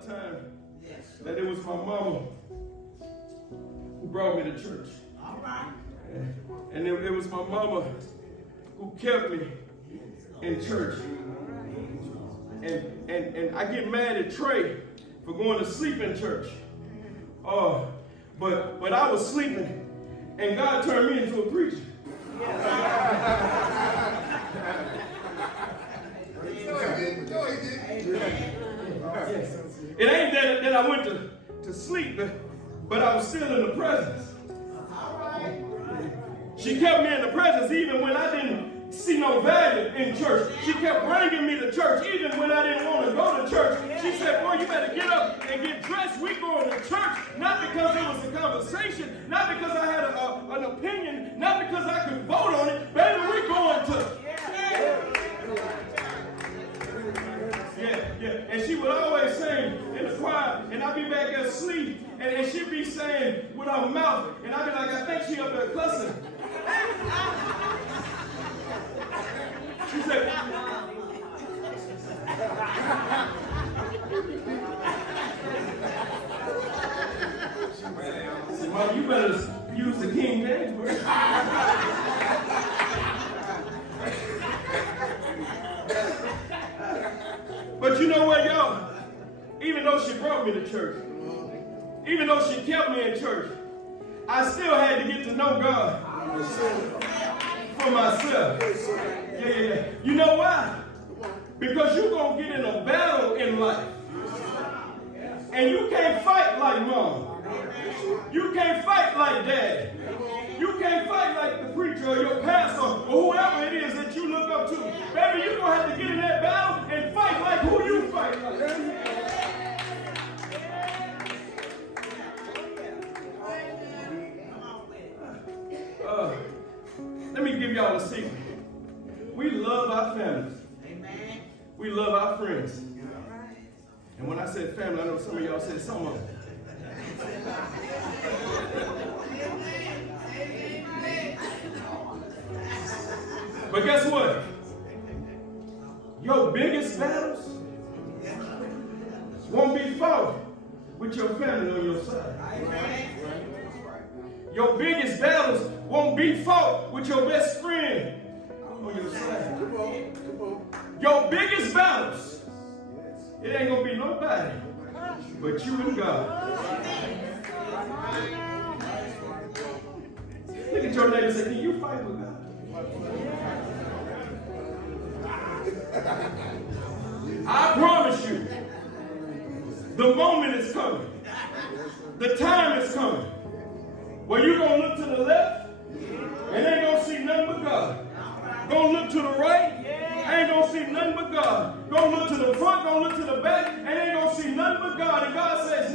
the time that it was my mama who brought me to church. All right. And it was my mama who kept me in church. And I get mad at Trey for going to sleep in church. But I was sleeping, and God turned me into a preacher. It ain't that I went to sleep, but I was still in the presence. She kept me in the presence even when I didn't see no value in church. She kept bringing me to church even when I didn't want to go to church. She said, boy, you better get up and get dressed. We're going to church. Not because it was a conversation, not because I had an opinion, not because I could vote on it. Baby, we're going to. Yeah. And she would always sing in the choir, and I'd be back there asleep, and she'd be saying with her mouth, and I'd be like, I think she up there cussing. She said, Mom, you better use the King James version. But you know what, y'all? Even though she brought me to church, even though she kept me in church, I still had to get to know God for myself. Yeah. You know why? Because you're going to get in a battle in life. And you can't fight like mom. You can't fight like dad. You can't fight like the preacher or your pastor or whoever it is that you look up to. Baby, you're going to have to get in that battle and fight like who you fight like. Let me give y'all a secret. We love our families. Amen. We love our friends. And when I said family, I know some of y'all said some of them. But guess what? Your biggest battles won't be fought with your family on your side. Your biggest battles won't be fought with your best friend on your side. Your biggest battles, it ain't gonna be nobody but you and God. Look at your neighbor and say, can you fight with God? I promise you, the moment is coming. The time is coming where you're going to look to the left and ain't going to see nothing but God. Going to look to the right, ain't going to see nothing but God. Going to look to the front, going to look to the back, and ain't going to see nothing but God. And God says,